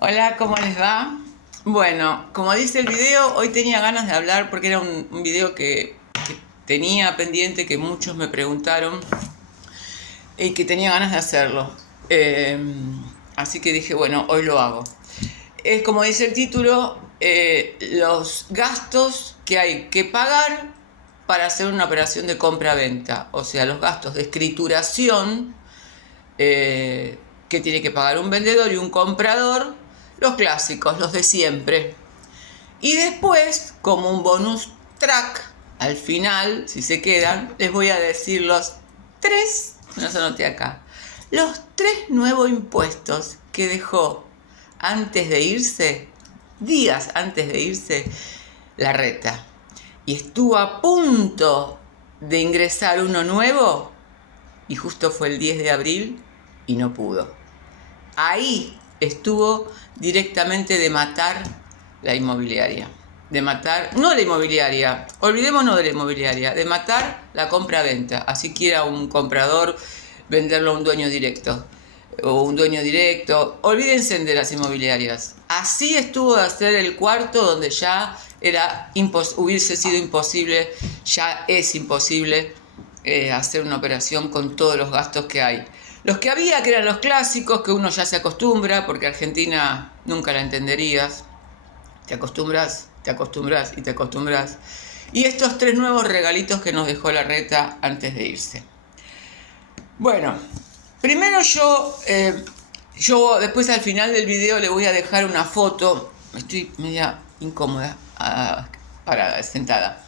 Hola, ¿cómo les va? Bueno, como dice el video, hoy tenía ganas de hablar porque era un video que tenía pendiente, que muchos me preguntaron y que tenía ganas de hacerlo. Así que dije, bueno, hoy lo hago. Es como dice el título, los gastos que hay que pagar para hacer una operación de compra-venta. O sea, los gastos de escrituración que tiene que pagar un vendedor y un comprador, los clásicos, los de siempre. Y después, como un bonus track, al final, si se quedan, les voy a decir los tres nuevos impuestos que dejó antes de irse, días antes de irse, Larreta. Y estuvo a punto de ingresar uno nuevo, y justo fue el 10 de abril y no pudo. Ahí estuvo directamente de matar la inmobiliaria. De matar, no la inmobiliaria, olvidémonos de la inmobiliaria, de matar la compra-venta. Así quiera un comprador venderlo a un dueño directo. O un dueño directo, olvídense de las inmobiliarias. Así estuvo de hacer el cuarto donde ya hubiese sido imposible, ya es imposible hacer una operación con todos los gastos que hay. Los que había, que eran los clásicos, que uno ya se acostumbra, porque Argentina nunca la entenderías. Te acostumbras y te acostumbras. Y estos tres nuevos regalitos que nos dejó Larreta antes de irse. Bueno, primero yo después al final del video le voy a dejar una foto. Estoy media incómoda, parada, sentada.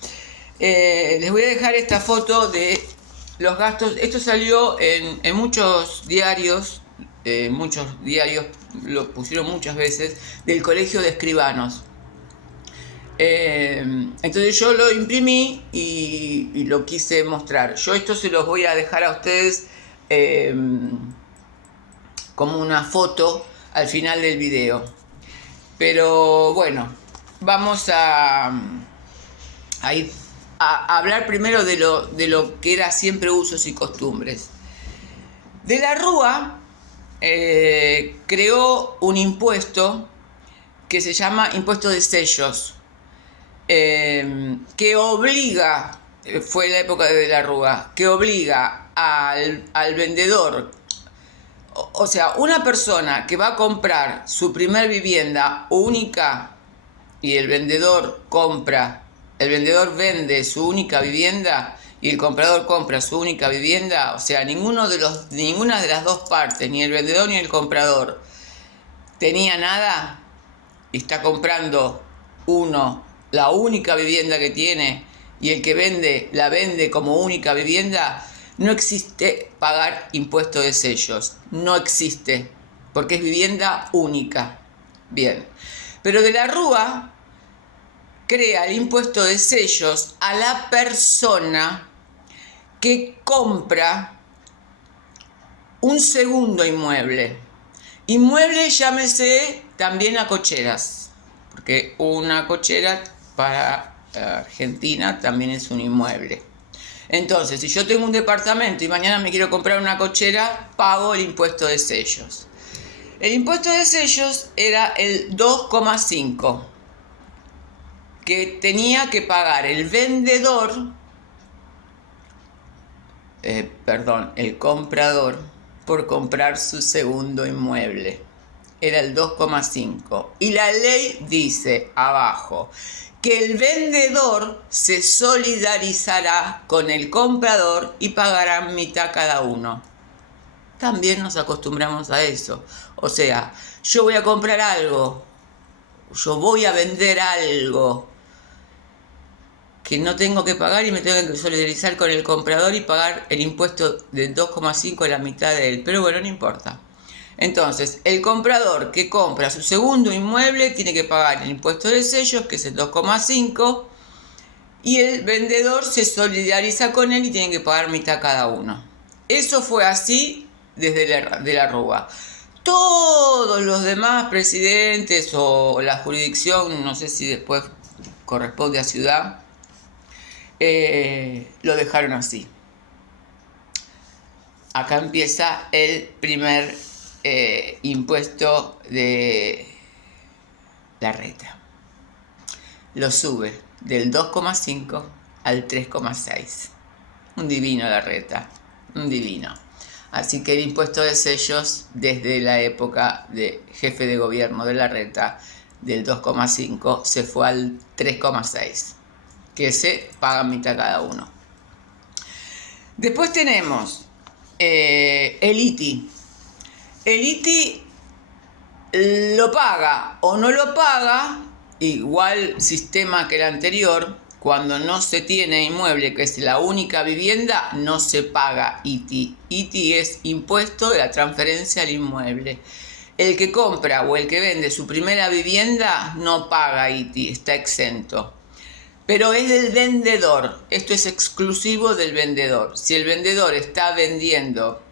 Les voy a dejar esta foto de los gastos. Esto salió en muchos diarios, lo pusieron muchas veces, del Colegio de Escribanos. Entonces yo lo imprimí y lo quise mostrar. Yo esto se los voy a dejar a ustedes como una foto al final del video. Pero bueno, vamos a ir a hablar primero de lo que era siempre usos y costumbres. De la Rúa creó un impuesto que se llama impuesto de sellos, que obliga, fue la época de la Rúa, que obliga al vendedor, o sea, una persona que va a comprar su primer vivienda única y el vendedor vende su única vivienda y el comprador compra su única vivienda, o sea, ninguna de las dos partes, ni el vendedor ni el comprador, tenía nada y está comprando uno la única vivienda que tiene y el que vende la vende como única vivienda, no existe pagar impuesto de sellos, no existe, porque es vivienda única. Bien, pero de la Rúa crea el impuesto de sellos a la persona que compra un segundo inmueble. Inmueble, llámese también a cocheras, porque una cochera para Argentina también es un inmueble. Entonces, si yo tengo un departamento y mañana me quiero comprar una cochera, pago el impuesto de sellos. El impuesto de sellos era el 2,5 que tenía que pagar el vendedor, el comprador, por comprar su segundo inmueble. Era el 2,5. Y la ley dice abajo que el vendedor se solidarizará con el comprador y pagarán mitad cada uno. También nos acostumbramos a eso. O sea, yo voy a comprar algo, yo voy a vender algo que no tengo que pagar y me tengo que solidarizar con el comprador y pagar el impuesto del 2,5 a la mitad de él. Pero bueno, no importa. Entonces, el comprador que compra su segundo inmueble tiene que pagar el impuesto de sellos, que es el 2,5, y el vendedor se solidariza con él y tienen que pagar mitad cada uno. Eso fue así desde de la Rúa. Todos los demás presidentes o la jurisdicción, no sé si después corresponde a ciudad, lo dejaron así. Acá empieza el primer impuesto de la reta. Lo sube del 2,5 al 3,6. Un divino la reta, un divino. Así que el impuesto de sellos desde la época de jefe de gobierno de la reta del 2,5 se fue al 3,6, que se paga mitad cada uno. Después tenemos el ITI. El ITI lo paga o no lo paga, igual sistema que el anterior. Cuando no se tiene inmueble, que es la única vivienda, no se paga ITI. ITI es impuesto de la transferencia al inmueble. El que compra o el que vende su primera vivienda no paga ITI, está exento. Pero es del vendedor, esto es exclusivo del vendedor. Si el vendedor está vendiendo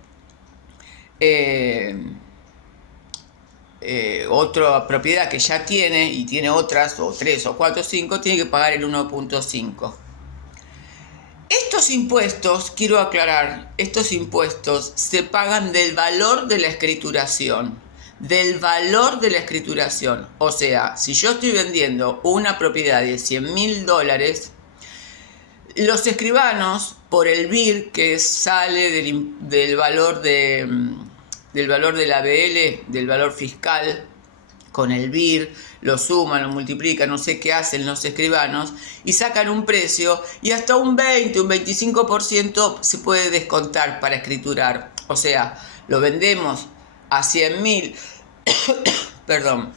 otra propiedad que ya tiene y tiene otras o 3 o 4 o 5, tiene que pagar el 1,5. Estos impuestos, quiero aclarar, estos impuestos se pagan del valor de la escrituración. Del valor de la escrituración. O sea, si yo estoy vendiendo una propiedad de $100.000, los escribanos, por el BIR que sale del valor de la BL, del valor fiscal, con el BIR, lo suman, lo multiplican, no sé qué hacen los escribanos, y sacan un precio, y hasta un 20, un 25% se puede descontar para escriturar. O sea, lo vendemos a 100.000, perdón,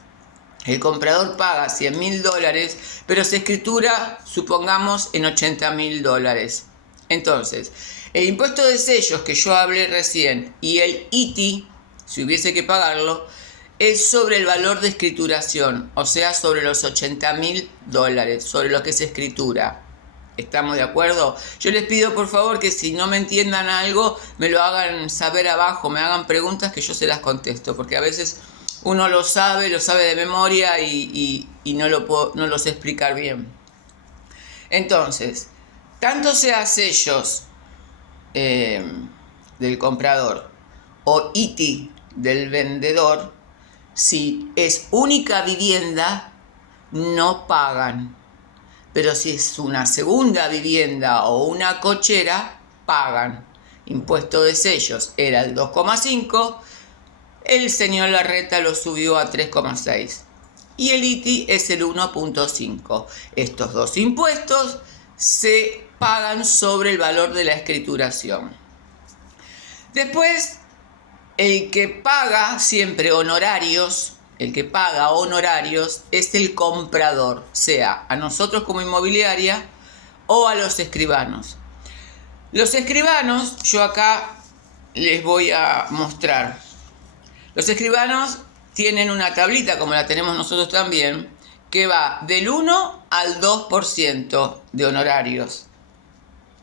el comprador paga $100.000, pero se escritura, supongamos, en $80.000. Entonces, el impuesto de sellos que yo hablé recién y el ITI, si hubiese que pagarlo, es sobre el valor de escrituración, o sea, sobre los $80.000, sobre lo que se escritura. ¿Estamos de acuerdo? Yo les pido por favor que si no me entiendan algo, me lo hagan saber abajo, me hagan preguntas que yo se las contesto, porque a veces uno lo sabe de memoria y no lo sé explicar bien. Entonces, tanto sea sellos del comprador o ITI del vendedor, si es única vivienda, no pagan. Pero si es una segunda vivienda o una cochera, pagan. Impuesto de sellos era el 2,5, el señor Larreta lo subió a 3,6 y el ITI es el 1,5. Estos dos impuestos se pagan sobre el valor de la escrituración. Después, el que paga siempre honorarios, el que paga honorarios es el comprador, sea a nosotros como inmobiliaria o a los escribanos. Los escribanos, yo acá les voy a mostrar. Los escribanos tienen una tablita, como la tenemos nosotros también, que va del 1 al 2% de honorarios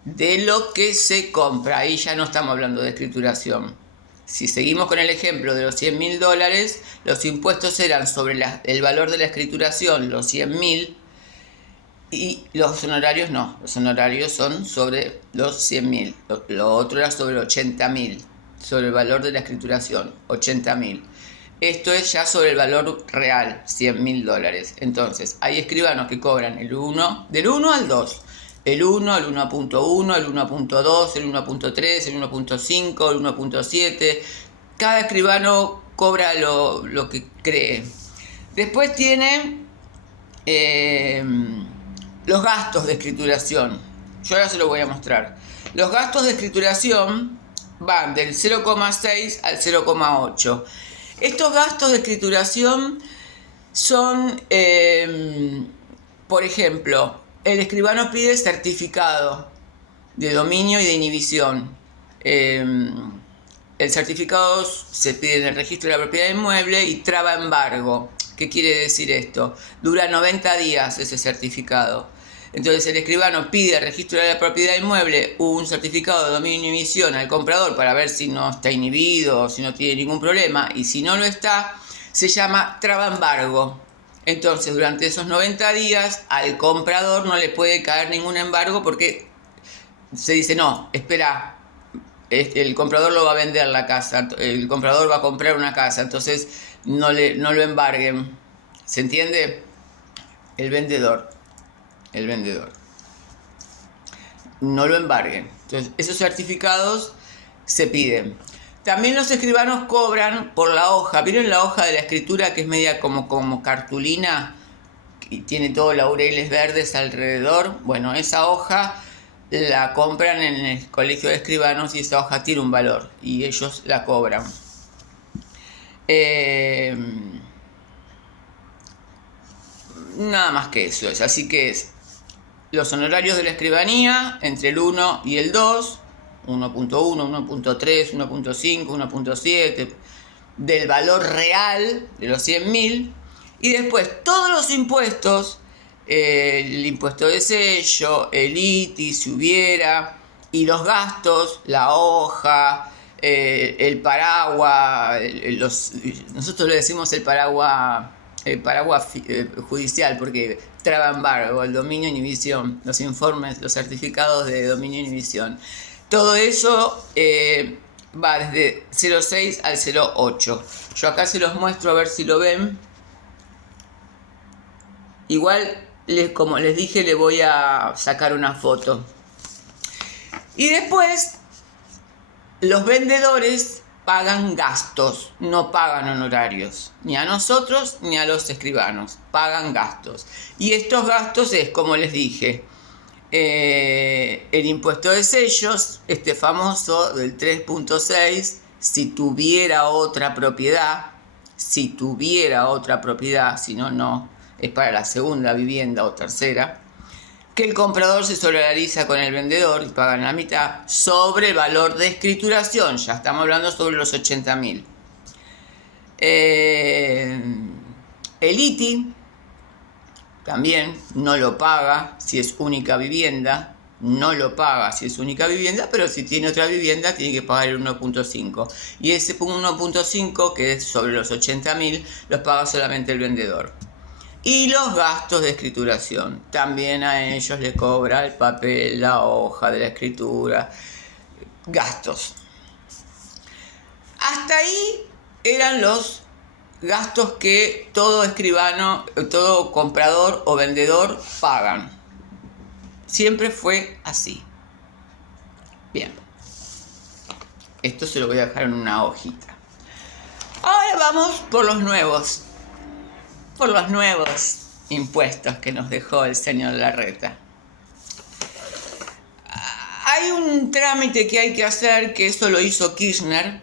de lo que se compra. Ahí ya no estamos hablando de escrituración. Si seguimos con el ejemplo de los $100.000, los impuestos eran sobre el valor de la escrituración, los 100.000, y los honorarios no. Los honorarios son sobre los 100.000. Lo otro era sobre 80.000, sobre el valor de la escrituración, 80.000. Esto es ya sobre el valor real, $100.000. Entonces, hay escribanos que cobran del 1 al 2. El 1, el 1.1, el 1.2, el 1.3, el 1.5, el 1.7. Cada escribano cobra lo que cree. Después tiene los gastos de escrituración. Yo ahora se lo voy a mostrar. Los gastos de escrituración van del 0,6 al 0,8. Estos gastos de escrituración son, por ejemplo, el escribano pide certificado de dominio y de inhibición. El certificado se pide en el registro de la propiedad inmueble y traba embargo. ¿Qué quiere decir esto? Dura 90 días ese certificado. Entonces el escribano pide al registro de la propiedad inmueble un certificado de dominio e inhibición al comprador para ver si no está inhibido o si no tiene ningún problema, y si no lo está, se llama trabambargo. Entonces durante esos 90 días al comprador no le puede caer ningún embargo porque se dice, no, espera, el comprador lo va a vender la casa, el comprador va a comprar una casa, entonces no lo embarguen. ¿Se entiende? El vendedor. No lo embarguen. Entonces, esos certificados se piden. También los escribanos cobran por la hoja. ¿Vieron la hoja de la escritura que es media como cartulina? Y tiene todos laureles verdes alrededor. Bueno, esa hoja la compran en el colegio de escribanos y esa hoja tiene un valor y ellos la cobran. Nada más que eso es. Así que es los honorarios de la escribanía entre el 1 y el 2, 1.1, 1.3, 1.5, 1.7, del valor real de los 100.000, y después todos los impuestos, el impuesto de sello, el ITI, si hubiera, y los gastos, la hoja, el paraguas, nosotros le decimos el paraguas judicial, porque trabambargo, el dominio e inhibición, los informes, los certificados de dominio e inhibición. Todo eso va desde 0,6 al 0,8. Yo acá se los muestro a ver si lo ven. Igual, como les dije, le voy a sacar una foto. Y después, los vendedores pagan gastos, no pagan honorarios, ni a nosotros ni a los escribanos, pagan gastos. Y estos gastos es, como les dije, el impuesto de sellos, este famoso del 3.6, si tuviera otra propiedad, si no, no, es para la segunda vivienda o tercera, que el comprador se solidariza con el vendedor y pagan la mitad sobre el valor de escrituración. Ya estamos hablando sobre los 80.000. El ITI también no lo paga si es única vivienda. Pero si tiene otra vivienda tiene que pagar el 1.5. Y ese 1.5, que es sobre los 80.000, los paga solamente el vendedor. Y los gastos de escrituración, también a ellos les cobra el papel, la hoja de la escritura, gastos. Hasta ahí eran los gastos que todo escribano, todo comprador o vendedor pagan. Siempre fue así. Bien. Esto se lo voy a dejar en una hojita. Ahora vamos por los nuevos impuestos que nos dejó el señor Larreta. Hay un trámite que hay que hacer, que eso lo hizo Kirchner,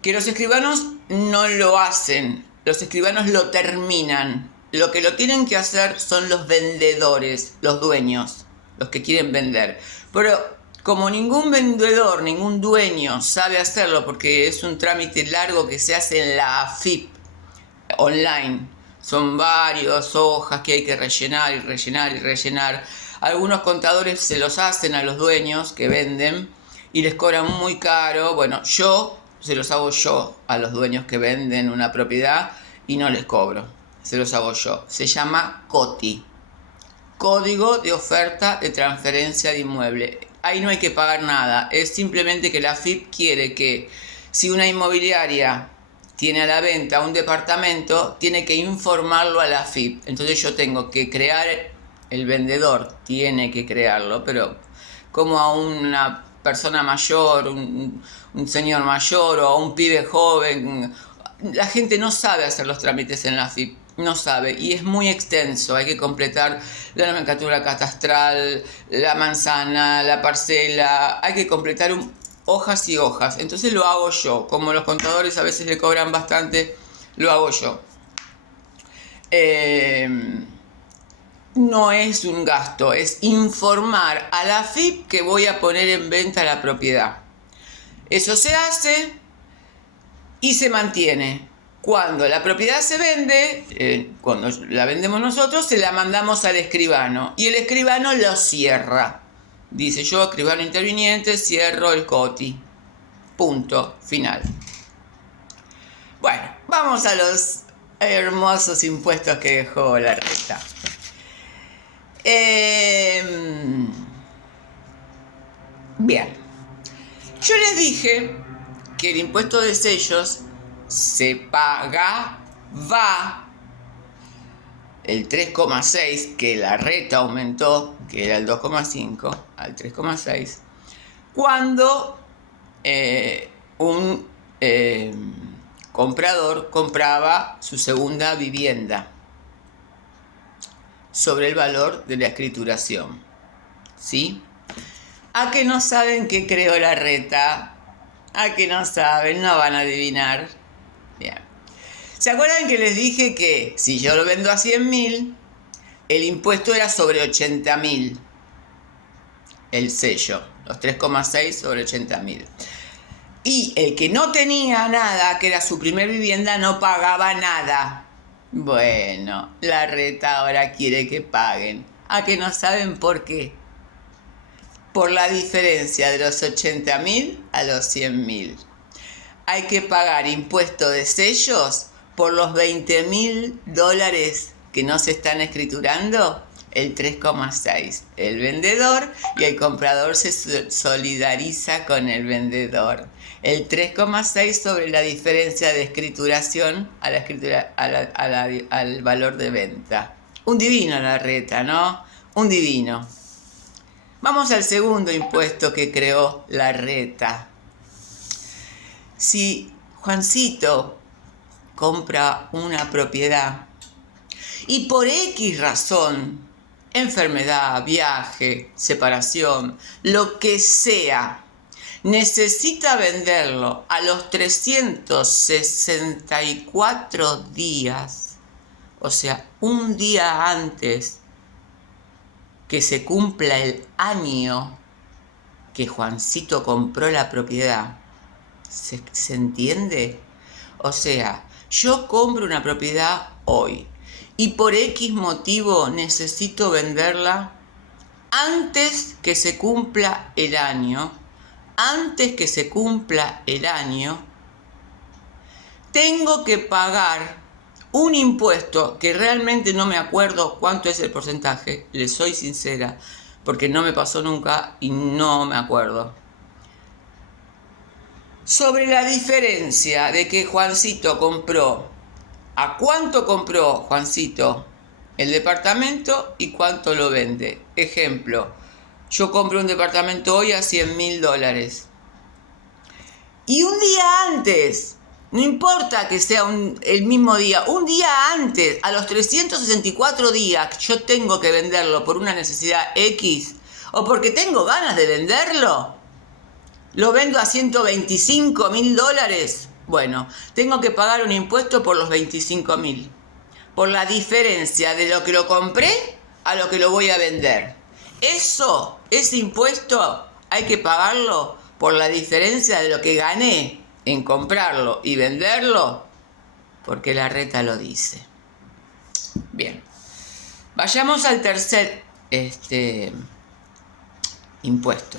que los escribanos no lo hacen, los escribanos lo terminan. Lo que lo tienen que hacer son los vendedores, los dueños, los que quieren vender. Pero como ningún vendedor, ningún dueño sabe hacerlo, porque es un trámite largo que se hace en la AFIP, online, son varias hojas que hay que rellenar. Algunos contadores se los hacen a los dueños que venden y les cobran muy caro. Bueno, se los hago yo a los dueños que venden una propiedad y no les cobro, se los hago yo. Se llama COTI, Código de Oferta de Transferencia de Inmueble. Ahí no hay que pagar nada, es simplemente que la AFIP quiere que si una inmobiliaria tiene a la venta un departamento, tiene que informarlo a la AFIP. Entonces yo tengo que crear, el vendedor tiene que crearlo, pero como a una persona mayor, un señor mayor o a un pibe joven, la gente no sabe hacer los trámites en la AFIP, no sabe, y es muy extenso. Hay que completar la nomenclatura catastral, la manzana, la parcela, hay que completar hojas y hojas. Entonces lo hago yo. Como los contadores a veces le cobran bastante, lo hago yo. No es un gasto, es informar a la AFIP que voy a poner en venta la propiedad. Eso se hace y se mantiene. Cuando la propiedad se vende, cuando la vendemos nosotros, se la mandamos al escribano y el escribano lo cierra. Dice: yo, escribano interviniente, cierro el COTI. Punto final. Bueno, vamos a los hermosos impuestos que dejó Larreta. Bien, yo les dije que el impuesto de sellos se pagaba el 3,6, que Larreta aumentó, que era el 2,5 al 3,6, cuando un comprador compraba su segunda vivienda sobre el valor de la escrituración. ¿Sí? ¿A que no saben qué creó Larreta? ¿A que no saben? No van a adivinar. Bien. ¿Se acuerdan que les dije que si yo lo vendo a 100.000, el impuesto era sobre 80.000? El sello, los 3,6 sobre 80.000. Y el que no tenía nada, que era su primer vivienda, no pagaba nada. Bueno, Larreta ahora quiere que paguen. ¿A que no saben por qué? Por la diferencia de los 80.000 a los 100.000. Hay que pagar impuesto de sellos por los $20.000 que no se están escriturando, el 3,6. El vendedor, y el comprador se solidariza con el vendedor. El 3,6 sobre la diferencia de escrituración a la al valor de venta. Un divino Larreta, ¿no? Un divino. Vamos al segundo impuesto que creó Larreta. Si Juancito compra una propiedad y por X razón, enfermedad, viaje, separación, lo que sea, necesita venderlo a los 364 días, o sea, un día antes que se cumpla el año que Juancito compró la propiedad. ¿Se entiende? O sea, yo compro una propiedad hoy y por X motivo necesito venderla antes que se cumpla el año. Antes que se cumpla el año, tengo que pagar un impuesto que realmente no me acuerdo cuánto es el porcentaje, les soy sincera, porque no me pasó nunca y no me acuerdo. Sobre la diferencia de que Juancito compró, ¿a cuánto compró Juancito el departamento y cuánto lo vende? Ejemplo, yo compro un departamento hoy a $100.000. Y un día antes, no importa que sea el mismo día, un día antes, a los 364 días, yo tengo que venderlo por una necesidad X o porque tengo ganas de venderlo. ¿Lo vendo a $125.000? Bueno, tengo que pagar un impuesto por los 25.000. Por la diferencia de lo que lo compré a lo que lo voy a vender. Ese impuesto hay que pagarlo por la diferencia de lo que gané en comprarlo y venderlo, porque Larreta lo dice. Bien, vayamos al tercer impuesto.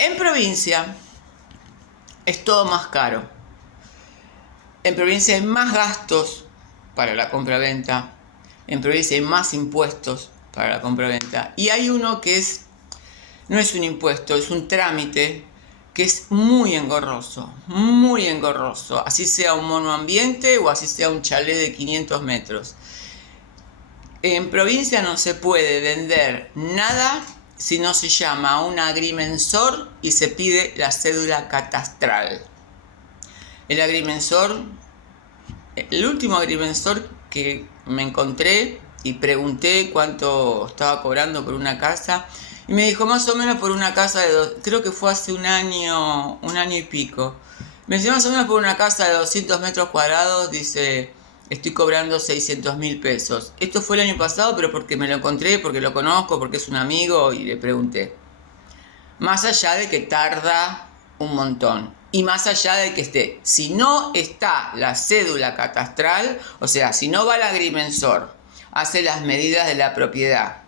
En provincia es todo más caro. En provincia hay más gastos para la compraventa. En provincia hay más impuestos para la compraventa. Y hay uno que no es un impuesto, es un trámite que es muy engorroso, muy engorroso. Así sea un monoambiente o así sea un chalet de 500 metros. En provincia no se puede vender nada si no se llama a un agrimensor y se pide la cédula catastral. El agrimensor, el último agrimensor que me encontré y pregunté cuánto estaba cobrando por una casa y me dijo más o menos por una casa creo que fue hace un año y pico. Me decía más o menos por una casa de 200 metros cuadrados, dice, estoy cobrando 600.000 pesos. Esto fue el año pasado, pero porque me lo encontré, porque lo conozco, porque es un amigo y le pregunté. Más allá de que tarda un montón. Y más allá de que esté. Si no está la cédula catastral, o sea, si no va el agrimensor, hace las medidas de la propiedad,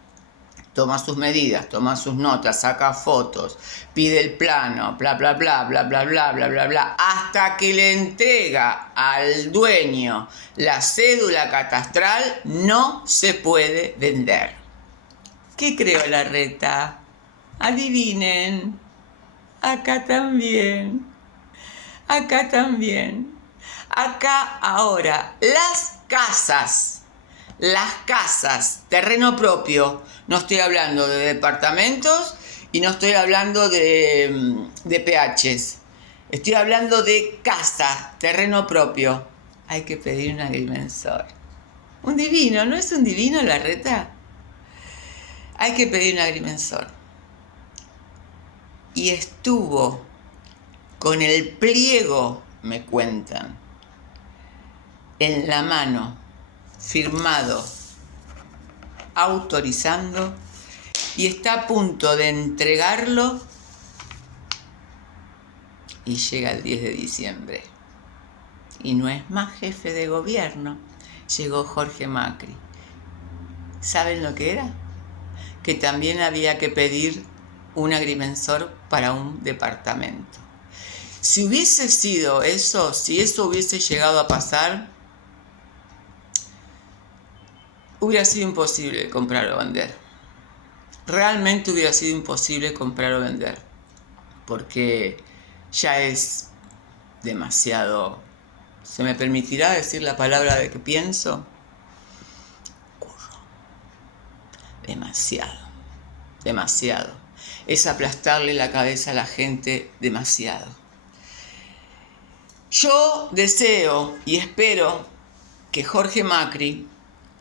toma sus medidas, toma sus notas, saca fotos, pide el plano, bla, bla, bla, bla, bla, bla, bla, bla, bla, hasta que le entrega al dueño la cédula catastral, no se puede vender. ¿Qué creó Larreta? Adivinen. Acá también. Acá también. Acá ahora, las casas, terreno propio, no estoy hablando de departamentos y no estoy hablando de PHs, estoy hablando de casa, terreno propio. Hay que pedir un agrimensor. Un divino, ¿no es un divino Larreta? Hay que pedir un agrimensor. Y estuvo con el pliego, me cuentan, en la mano, firmado, autorizando, y está a punto de entregarlo y llega el 10 de diciembre. Y no es más jefe de gobierno, llegó Jorge Macri. ¿Saben lo que era? Que también había que pedir un agrimensor para un departamento. Si hubiese sido eso, si eso hubiese llegado a pasar, hubiera sido imposible comprar o vender. Realmente hubiera sido imposible comprar o vender. Porque ya es demasiado. ¿Se me permitirá decir la palabra de que pienso? Curro. Demasiado. Demasiado. Es aplastarle la cabeza a la gente demasiado. Yo deseo y espero que Jorge Macri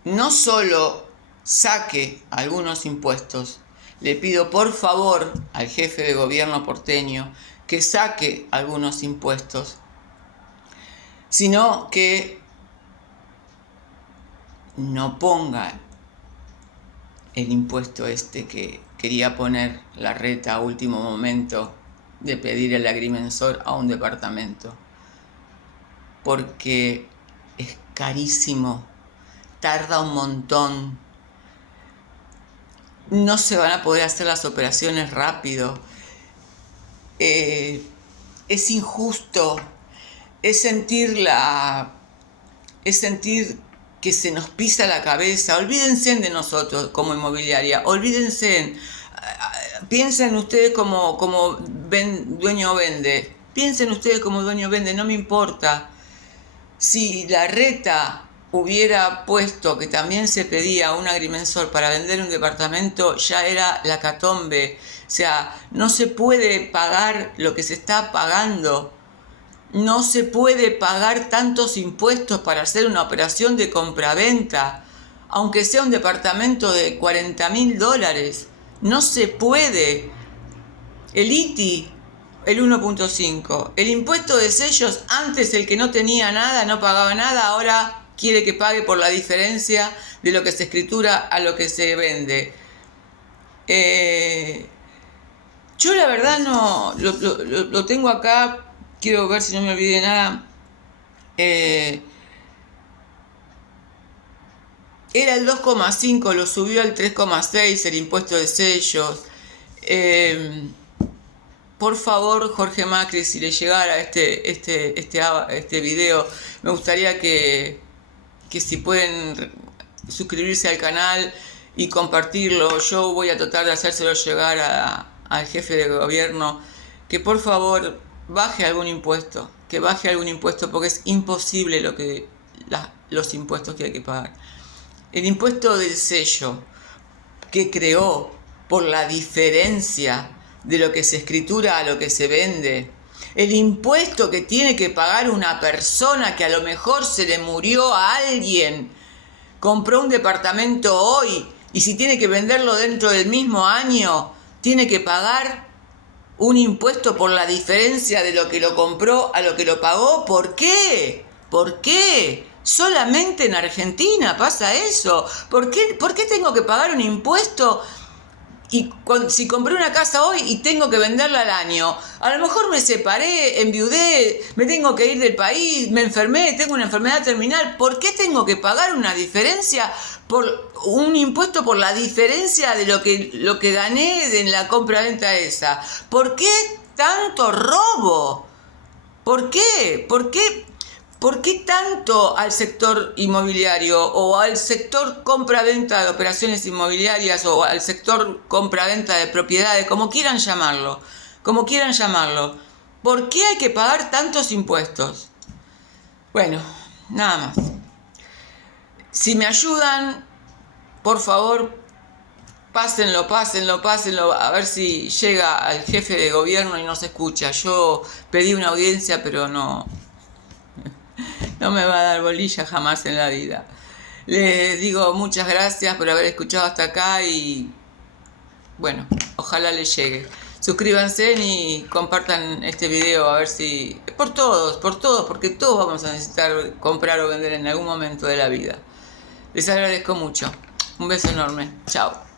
no solo saque algunos impuestos, le pido por favor al jefe de gobierno porteño que saque algunos impuestos, sino que no ponga el impuesto este que quería poner Larreta a último momento de pedir el agrimensor a un departamento, porque es carísimo, tarda un montón, no se van a poder hacer las operaciones rápido, es injusto, es sentir que se nos pisa la cabeza. Olvídense de nosotros como inmobiliaria, olvídense, piensen ustedes como dueño vende, piensen ustedes como dueño vende, no me importa. Si Larreta hubiera puesto que también se pedía un agrimensor para vender un departamento, ya era la catombe. O sea, no se puede pagar lo que se está pagando. No se puede pagar tantos impuestos para hacer una operación de compraventa, aunque sea un departamento de $40.000. No se puede. El ITI, el 1.5. El impuesto de sellos, antes el que no tenía nada, no pagaba nada, ahora quiere que pague por la diferencia de lo que se escritura a lo que se vende. Yo la verdad no lo tengo acá, quiero ver si no me olvidé nada. Era el 2,5, lo subió al 3,6 el impuesto de sellos. Por favor, Jorge Macri, si le llegara este video, me gustaría que si pueden suscribirse al canal y compartirlo. Yo voy a tratar de hacérselo llegar al jefe de gobierno, que por favor baje algún impuesto, porque es imposible los impuestos que hay que pagar. El impuesto del sello que creó por la diferencia de lo que se escritura a lo que se vende, el impuesto que tiene que pagar una persona que a lo mejor se le murió a alguien, compró un departamento hoy y si tiene que venderlo dentro del mismo año, tiene que pagar un impuesto por la diferencia de lo que lo compró a lo que lo pagó. ¿Por qué? ¿Por qué? Solamente en Argentina pasa eso. ¿Por qué tengo que pagar un impuesto Y si compré una casa hoy y tengo que venderla al año, a lo mejor me separé, enviudé, me tengo que ir del país, me enfermé, tengo una enfermedad terminal, ¿por qué tengo que pagar una diferencia, por un impuesto por la diferencia de lo que gané en la compra-venta esa? ¿Por qué tanto robo? ¿Por qué? ¿Por qué tanto al sector inmobiliario o al sector compra-venta de operaciones inmobiliarias o al sector compra-venta de propiedades, como quieran llamarlo? Como quieran llamarlo. ¿Por qué hay que pagar tantos impuestos? Bueno, nada más. Si me ayudan, por favor, pásenlo, a ver si llega al jefe de gobierno y nos escucha. Yo pedí una audiencia, pero no me va a dar bolilla jamás en la vida. Les digo muchas gracias por haber escuchado hasta acá y bueno, ojalá les llegue. Suscríbanse y compartan este video a ver si... Por todos, porque todos vamos a necesitar comprar o vender en algún momento de la vida. Les agradezco mucho. Un beso enorme. Chao.